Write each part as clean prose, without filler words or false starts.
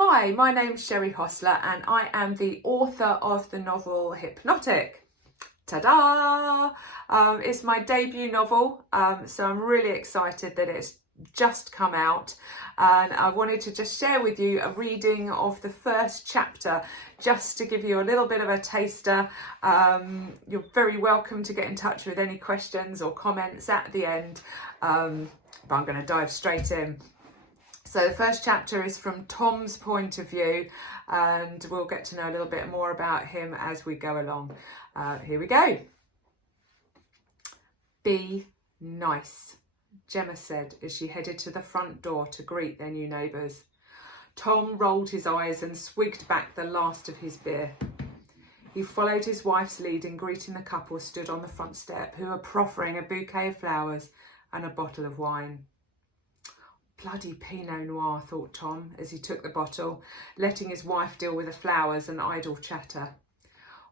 Hi, my name's Sherry Hostler and I am the author of the novel Hypnotic. Ta-da! It's my debut novel, so I'm really excited that it's just come out, and I wanted to just share with you a reading of the first chapter just to give you a little bit of a taster. You're very welcome to get in touch with any questions or comments at the end, but I'm going to dive straight in. So the first chapter is from Tom's point of view, and we'll get to know a little bit more about him as we go along. Here we go. Be nice, Gemma said as she headed to the front door to greet their new neighbours. Tom rolled his eyes and swigged back the last of his beer. He followed his wife's lead in greeting the couple stood on the front step, who were proffering a bouquet of flowers and a bottle of wine. Bloody Pinot Noir, thought Tom as he took the bottle, letting his wife deal with the flowers and idle chatter.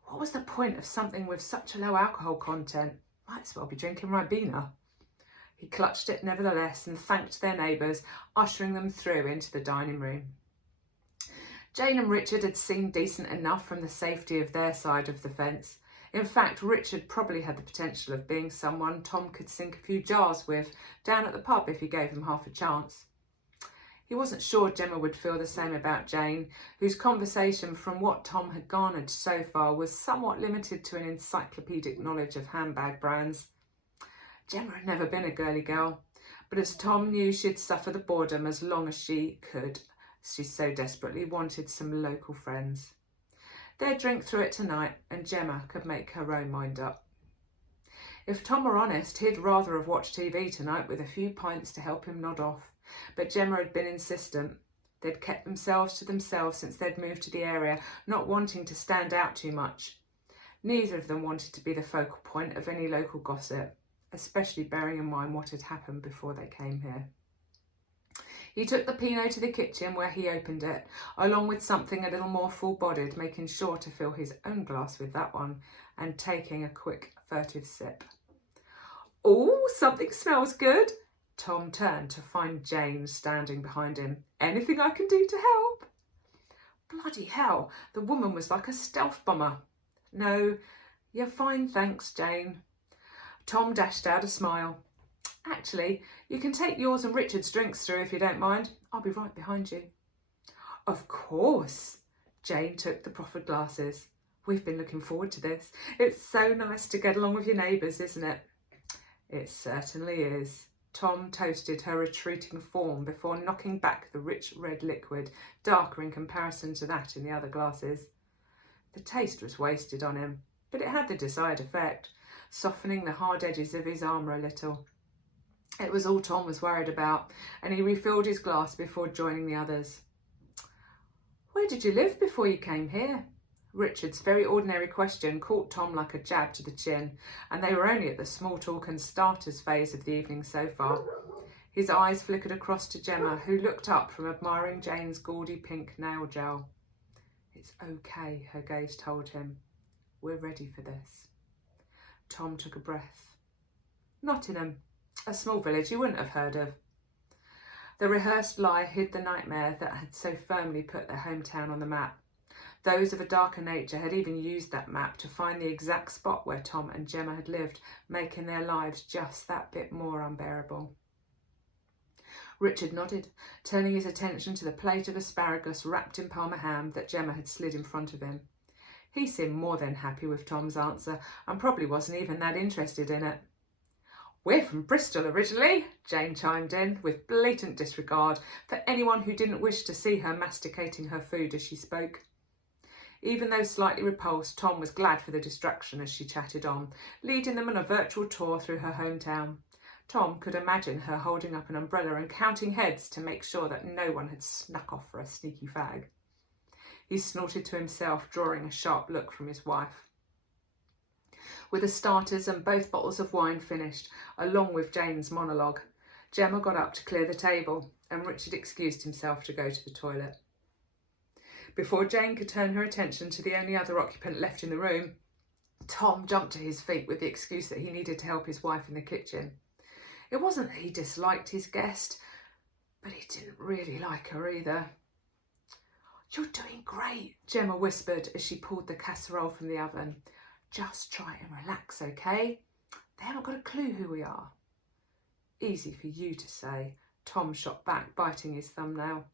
What was the point of something with such a low alcohol content? Might as well be drinking Ribena. He clutched it nevertheless and thanked their neighbours, ushering them through into the dining room. Jane and Richard had seemed decent enough from the safety of their side of the fence. In fact, Richard probably had the potential of being someone Tom could sink a few jars with down at the pub if he gave him half a chance. He wasn't sure Gemma would feel the same about Jane, whose conversation, from what Tom had garnered so far, was somewhat limited to an encyclopedic knowledge of handbag brands. Gemma had never been a girly girl, but as Tom knew she'd suffer the boredom as long as she could, she so desperately wanted some local friends. They'd drink through it tonight, and Gemma could make her own mind up. If Tom were honest, he'd rather have watched TV tonight with a few pints to help him nod off. But Gemma had been insistent. They'd kept themselves to themselves since they'd moved to the area, not wanting to stand out too much. Neither of them wanted to be the focal point of any local gossip, especially bearing in mind what had happened before they came here. He took the Pinot to the kitchen where he opened it, along with something a little more full-bodied, making sure to fill his own glass with that one and taking a quick, furtive sip. "Oh, something smells good." Tom turned to find Jane standing behind him. "Anything I can do to help?" Bloody hell, the woman was like a stealth bomber. "No, you're fine, thanks, Jane." Tom dashed out a smile. "Actually, you can take yours and Richard's drinks through if you don't mind. I'll be right behind you." "Of course." Jane took the proffered glasses. "We've been looking forward to this. It's so nice to get along with your neighbours, isn't it?" "It certainly is." Tom toasted her retreating form before knocking back the rich red liquid, darker in comparison to that in the other glasses. The taste was wasted on him, but it had the desired effect, softening the hard edges of his armour a little. It was all Tom was worried about, and he refilled his glass before joining the others. "Where did you live before you came here?" Richard's very ordinary question caught Tom like a jab to the chin, and they were only at the small talk and starters phase of the evening so far. His eyes flickered across to Gemma, who looked up from admiring Jane's gaudy pink nail gel. "It's okay," her gaze told him. "We're ready for this." Tom took a breath. Nottingham, a small village you wouldn't have heard of. The rehearsed lie hid the nightmare that had so firmly put their hometown on the map. Those of a darker nature had even used that map to find the exact spot where Tom and Gemma had lived, making their lives just that bit more unbearable. Richard nodded, turning his attention to the plate of asparagus wrapped in Parma ham that Gemma had slid in front of him. He seemed more than happy with Tom's answer, and probably wasn't even that interested in it. "We're from Bristol originally," Jane chimed in, with blatant disregard for anyone who didn't wish to see her masticating her food as she spoke. Even though slightly repulsed, Tom was glad for the distraction as she chatted on, leading them on a virtual tour through her hometown. Tom could imagine her holding up an umbrella and counting heads to make sure that no one had snuck off for a sneaky fag. He snorted to himself, drawing a sharp look from his wife. With the starters and both bottles of wine finished, along with Jane's monologue, Gemma got up to clear the table, and Richard excused himself to go to the toilet. Before Jane could turn her attention to the only other occupant left in the room, Tom jumped to his feet with the excuse that he needed to help his wife in the kitchen. It wasn't that he disliked his guest, but he didn't really like her either. You're doing great, Gemma whispered as she pulled the casserole from the oven. Just try and relax, okay? They haven't got a clue who we are. Easy for you to say, Tom shot back, biting his thumbnail.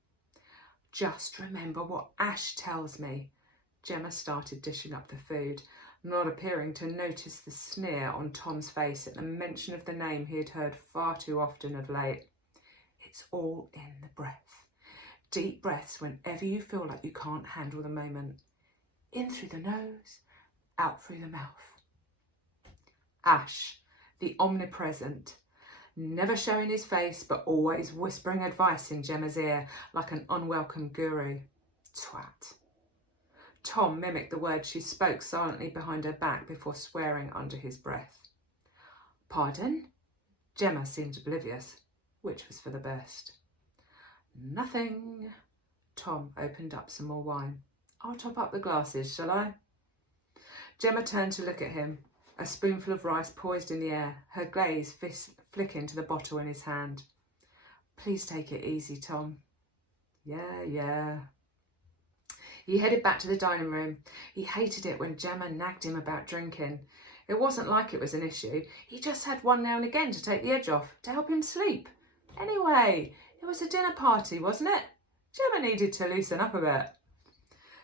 Just remember what Ash tells me. Gemma started dishing up the food, not appearing to notice the sneer on Tom's face at the mention of the name he had heard far too often of late. It's all in the breath. Deep breaths whenever you feel like you can't handle the moment. In through the nose, out through the mouth. Ash, the omnipresent, never showing his face but always whispering advice in Gemma's ear like an unwelcome guru. Twat. Tom mimicked the words she spoke silently behind her back before swearing under his breath. Pardon? Gemma seemed oblivious, which was for the best. Nothing. Tom opened up some more wine. I'll top up the glasses, shall I? Gemma turned to look at him, a spoonful of rice poised in the air, her gaze flicking to the bottle in his hand. Please take it easy, Tom. Yeah. He headed back to the dining room. He hated it when Gemma nagged him about drinking. It wasn't like it was an issue. He just had one now and again to take the edge off, to help him sleep. Anyway, it was a dinner party, wasn't it? Gemma needed to loosen up a bit.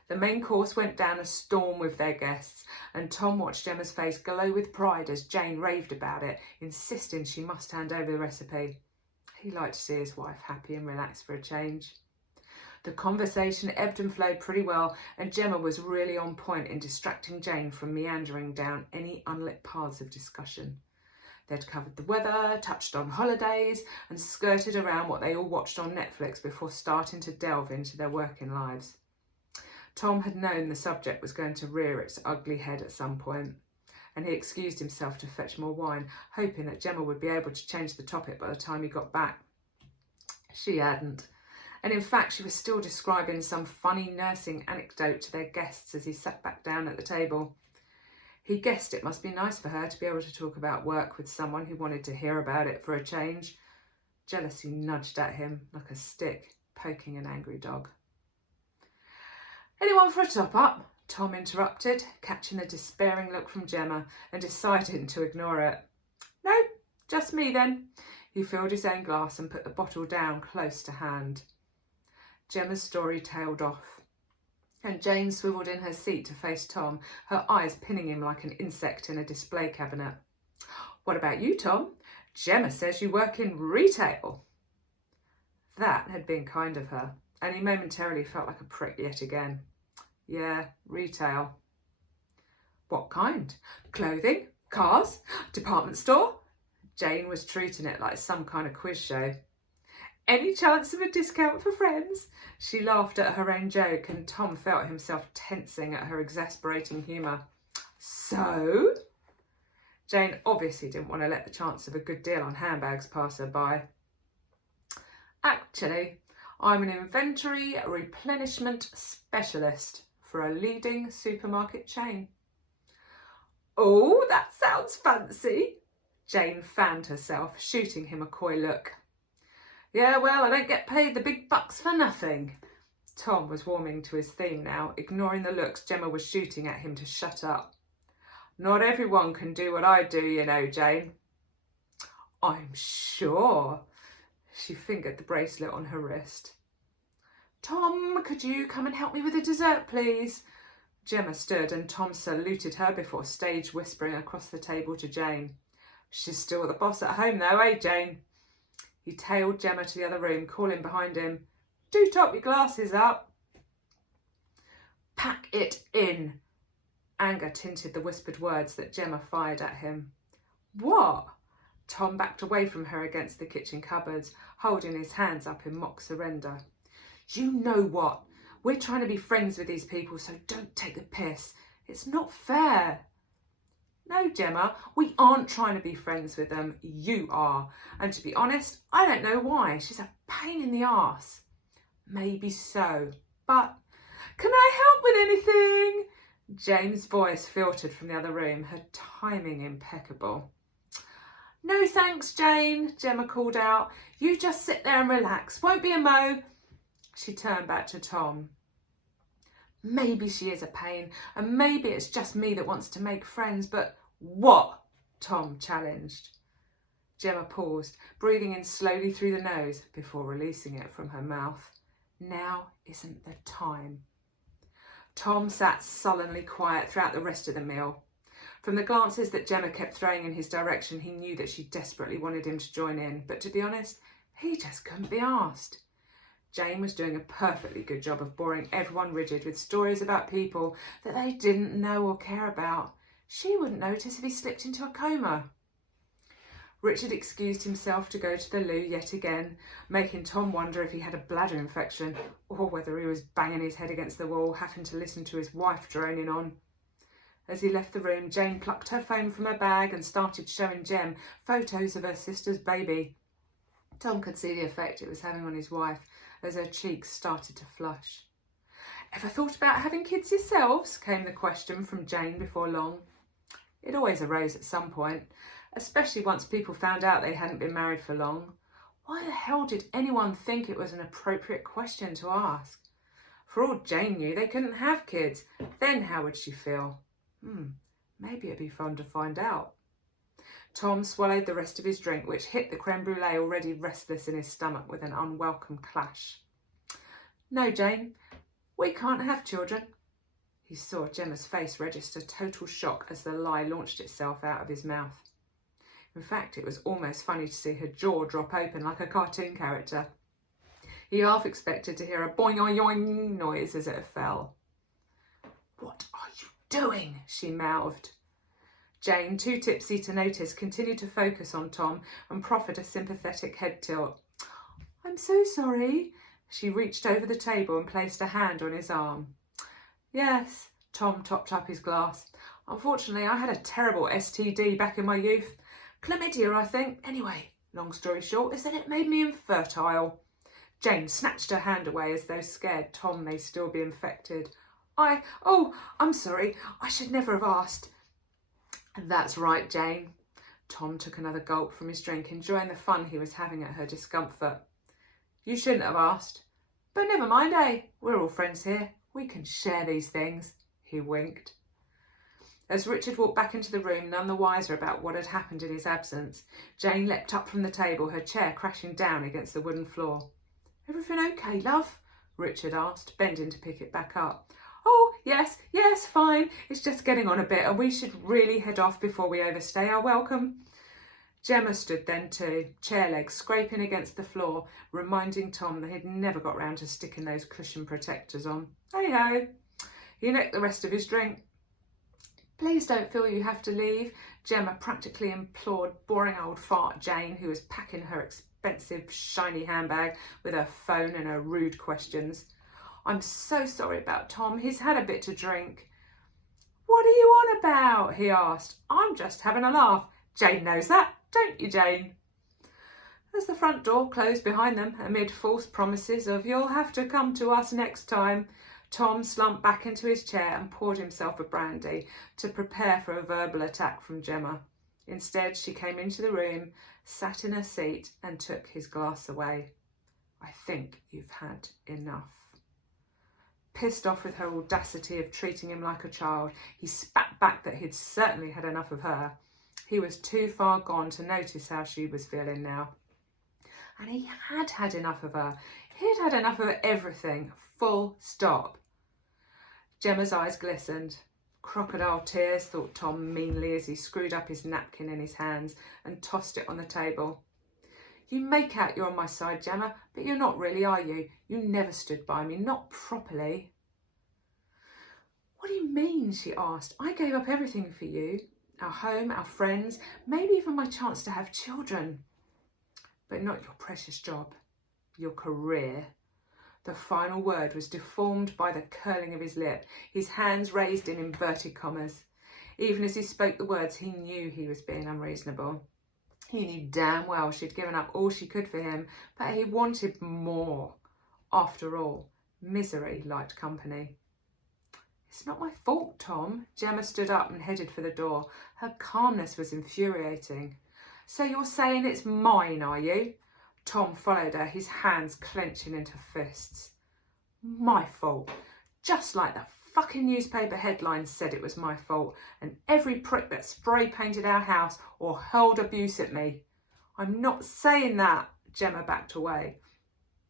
The main course went down a storm with their guests, and Tom watched Gemma's face glow with pride as Jane raved about it, insisting she must hand over the recipe. He liked to see his wife happy and relaxed for a change. The conversation ebbed and flowed pretty well, and Gemma was really on point in distracting Jane from meandering down any unlit paths of discussion. They'd covered the weather, touched on holidays, and skirted around what they all watched on Netflix before starting to delve into their working lives. Tom had known the subject was going to rear its ugly head at some point, and he excused himself to fetch more wine, hoping that Gemma would be able to change the topic by the time he got back. She hadn't, and in fact she was still describing some funny nursing anecdote to their guests as he sat back down at the table. He guessed it must be nice for her to be able to talk about work with someone who wanted to hear about it for a change. Jealousy nudged at him like a stick poking an angry dog. Anyone for a top-up? Tom interrupted, catching a despairing look from Gemma and deciding to ignore it. No, just me then. He filled his own glass and put the bottle down close to hand. Gemma's story tailed off, and Jane swivelled in her seat to face Tom, her eyes pinning him like an insect in a display cabinet. What about you, Tom? Gemma says you work in retail. That had been kind of her, and he momentarily felt like a prick yet again. Yeah, retail. What kind? Clothing? Cars? Department store? Jane was treating it like some kind of quiz show. Any chance of a discount for friends? She laughed at her own joke, and Tom felt himself tensing at her exasperating humour. So? Jane obviously didn't want to let the chance of a good deal on handbags pass her by. Actually, I'm an inventory replenishment specialist for a leading supermarket chain. Oh, that sounds fancy. Jane fanned herself, shooting him a coy look. Yeah, well, I don't get paid the big bucks for nothing. Tom was warming to his theme now, ignoring the looks Gemma was shooting at him to shut up. Not everyone can do what I do, you know, Jane. I'm sure. She fingered the bracelet on her wrist. Tom, could you come and help me with the dessert, please? Gemma stood and Tom saluted her before stage whispering across the table to Jane. She's still the boss at home though, eh, Jane? He tailed Gemma to the other room, calling behind him, Do top your glasses up. Pack it in. Anger tinted the whispered words that Gemma fired at him. What? Tom backed away from her against the kitchen cupboards, holding his hands up in mock surrender. You know what? We're trying to be friends with these people, so don't take the piss. It's not fair. No, Gemma, we aren't trying to be friends with them. You are. And to be honest, I don't know why. She's a pain in the arse. Maybe so, but can I help with anything? Jane's voice filtered from the other room, her timing impeccable. No thanks, Jane, Gemma called out. You just sit there and relax. Won't be a mo. She turned back to Tom. Maybe she is a pain, and maybe it's just me that wants to make friends, but what? Tom challenged. Gemma paused, breathing in slowly through the nose before releasing it from her mouth. Now isn't the time. Tom sat sullenly quiet throughout the rest of the meal. From the glances that Gemma kept throwing in his direction, he knew that she desperately wanted him to join in, but to be honest, he just couldn't be asked. Jane was doing a perfectly good job of boring everyone rigid with stories about people that they didn't know or care about. She wouldn't notice if he slipped into a coma. Richard excused himself to go to the loo yet again, making Tom wonder if he had a bladder infection or whether he was banging his head against the wall, having to listen to his wife droning on. As he left the room, Jane plucked her phone from her bag and started showing Jem photos of her sister's baby. Tom could see the effect it was having on his wife as her cheeks started to flush. "Ever thought about having kids yourselves?" came the question from Jane before long. It always arose at some point, especially once people found out they hadn't been married for long. Why the hell did anyone think it was an appropriate question to ask? For all Jane knew, they couldn't have kids. Then how would she feel? Maybe it'd be fun to find out. Tom swallowed the rest of his drink, which hit the creme brulee already restless in his stomach with an unwelcome clash. "No, Jane, we can't have children." He saw Gemma's face register total shock as the lie launched itself out of his mouth. In fact, it was almost funny to see her jaw drop open like a cartoon character. He half expected to hear a boing-oing noise as it fell. "What are you doing?" she mouthed. Jane, too tipsy to notice, continued to focus on Tom and proffered a sympathetic head tilt. "I'm so sorry." She reached over the table and placed a hand on his arm. "Yes," Tom topped up his glass. "Unfortunately, I had a terrible STD back in my youth. Chlamydia, I think. Anyway, long story short is that it made me infertile." Jane snatched her hand away as though scared Tom may still be infected. I'm sorry. I should never have asked." "That's right, Jane." Tom took another gulp from his drink, enjoying the fun he was having at her discomfort. "You shouldn't have asked. But never mind, eh? We're all friends here. We can share these things." He winked. As Richard walked back into the room, none the wiser about what had happened in his absence, Jane leapt up from the table, her chair crashing down against the wooden floor. "Everything okay, love?" Richard asked, bending to pick it back up. "Oh, yes, fine. It's just getting on a bit, and we should really head off before we overstay our welcome." Gemma stood then too, chair legs scraping against the floor, reminding Tom that he'd never got round to sticking those cushion protectors on. Hey-ho. He nicked the rest of his drink. "Please don't feel you have to leave," Gemma practically implored boring old fart Jane, who was packing her expensive, shiny handbag with her phone and her rude questions. "I'm so sorry about Tom. He's had a bit to drink." "What are you on about?" he asked. "I'm just having a laugh. Jane knows that, don't you, Jane?" As the front door closed behind them, amid false promises of "you'll have to come to us next time," Tom slumped back into his chair and poured himself a brandy to prepare for a verbal attack from Gemma. Instead, she came into the room, sat in her seat and took his glass away. "I think you've had enough." Pissed off with her audacity of treating him like a child, he spat back that he'd certainly had enough of her. He was too far gone to notice how she was feeling now. And he had had enough of her. He'd had enough of everything, full stop. Gemma's eyes glistened. Crocodile tears, thought Tom meanly as he screwed up his napkin in his hands and tossed it on the table. "You make out you're on my side, Gemma, but you're not really, are you? You never stood by me, not properly." "What do you mean?" she asked. "I gave up everything for you. Our home, our friends, maybe even my chance to have children. But not your precious job, your career." The final word was deformed by the curling of his lip, his hands raised in inverted commas. Even as he spoke the words, he knew he was being unreasonable. He knew damn well she'd given up all she could for him, but he wanted more. After all, misery liked company. "It's not my fault, Tom." Gemma stood up and headed for the door. Her calmness was infuriating. "So you're saying it's mine, are you?" Tom followed her, his hands clenching into fists. "My fault. just like the fucking newspaper headlines said it was my fault, and every prick that spray painted our house or hurled abuse at me. I'm not saying that, Gemma backed away.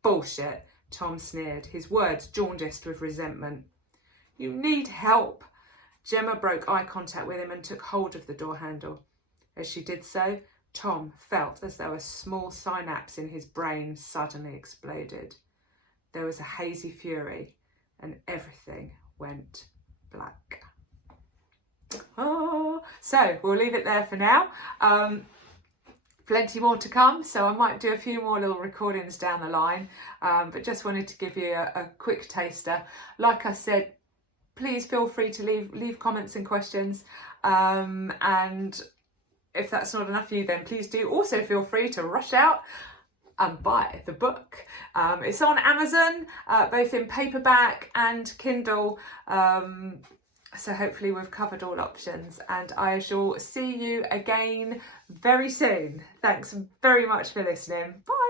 Bullshit, Tom sneered, his words jaundiced with resentment. You need help. Gemma broke eye contact with him and took hold of the door handle. As she did so, Tom felt as though a small synapse in his brain suddenly exploded. There was a hazy fury, and everything went black. Oh, so we'll leave it there for now. Plenty more to come, so I might do a few more little recordings down the line, but just wanted to give you a quick taster. Like I said, please feel free to leave comments and questions, and if that's not enough for you, then please do also feel free to rush out and buy the book. It's on Amazon, both in paperback and Kindle. So hopefully we've covered all options, and I shall see you again very soon. Thanks very much for listening. Bye.